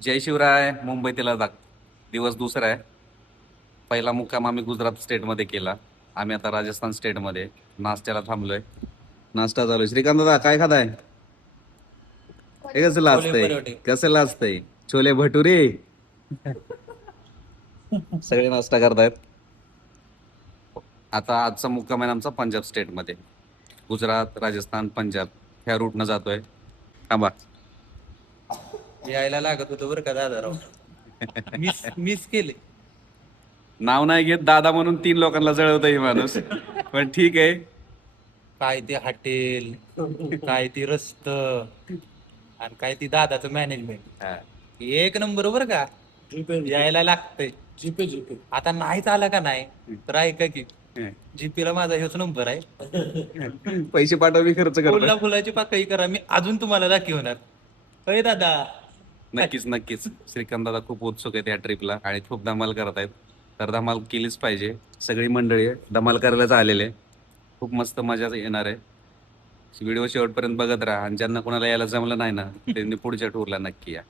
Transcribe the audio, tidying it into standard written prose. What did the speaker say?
जय शिवराय. मुंबईतील दिवस दुसरा आहे. पहिला मुक्काम आम्ही गुजरात स्टेटमध्ये केला. आम्ही आता राजस्थान स्टेटमध्ये नाश्त्याला थांबलोय. नाश्ता चालू आहे. श्रीकांत दादा काय खाताय? हे कसं छोले लाजतंय? परोठे. कसं लाजतंय? छोले भटुरे. सगळे नाश्ता करतायत. आता आजचा मुक्काम आहे आमचा पंजाब स्टेटमध्ये. गुजरात, राजस्थान, पंजाब ह्या रूटनं जातोय. थांबा. यायला लागत होतं बरं का दादा. मिस मिस केले. नाव नाही घेत दादा म्हणून 3 लोकांना जळवतोय माणूस. पण ठीक आहे. काय ते हॉटेल, काय ते रस्त आणि काय ती दादाचं मॅनेजमेंट. हा. एक नंबर बरं का. यायला लागतंय. जीपे जीपे आता नाहीच आला का नाही तर ऐका की जीपीला माझा हेच नंबर आहे. पैसे पाठव, मी खर्च करतो. फुला फुलाची पाकळी करा, मी अजून तुम्हाला दाखवणार. अरे दादा. नक्कीच नक्कीच. श्रीकांत दादा खूप उत्सुक आहेत या ट्रिपला आणि खूप धमाल करत आहेत. तर धमाल केलीच पाहिजे. सगळी मंडळी धमाल करायलाच आलेले आहे. खूप मस्त मजा येणार आहे. व्हिडिओ शेवटपर्यंत बघत राहा आणि ज्यांना कोणाला यायला जमलं नाही ना त्यांनी पुढच्या टूरला नक्की या.